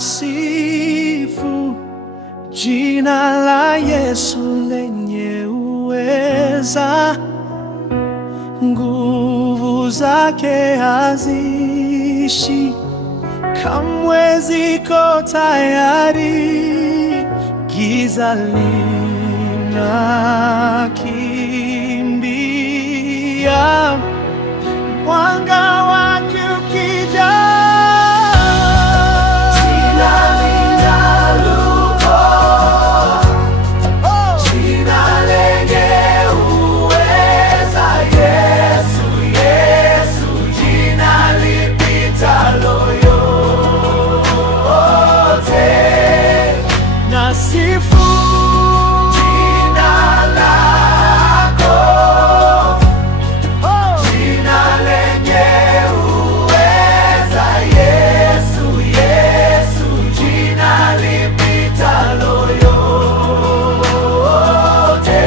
nasifu jina la Yesu lenye uweza, nguvu zake haziishi, kamwe ziko tayari. Giza linakimbia, mwanga wake ukija. Nasifu jina lako, jina lenye uweza. Yesu, Yesu, jina lipitalo yote.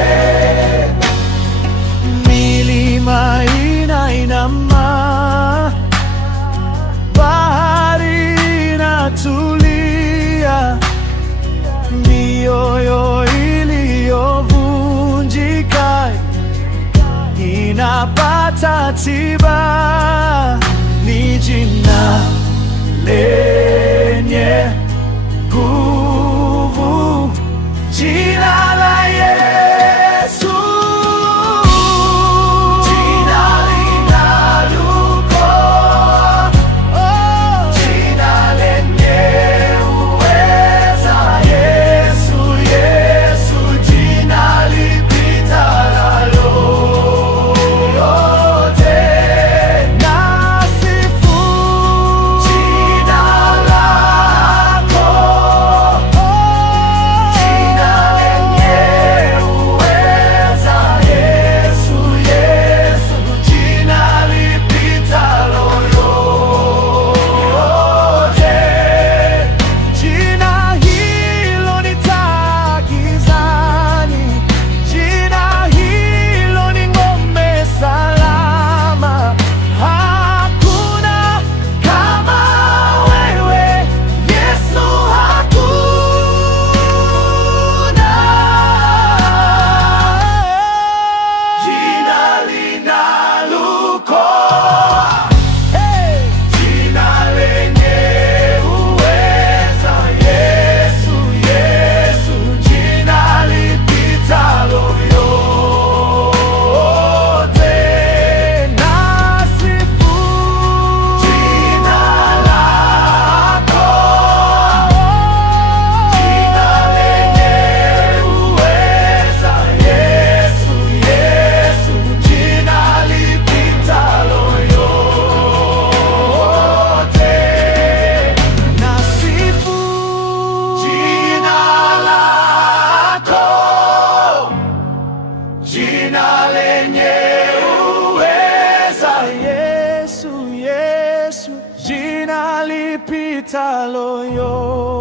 Milima inainama, bahari inatulia, mioyo iliyovunjika inapata tiba. Ni jina lenye nguvu, jina la Yesu. Jina lenye uweza. Yesu, Yesu, jina lipitalo yote.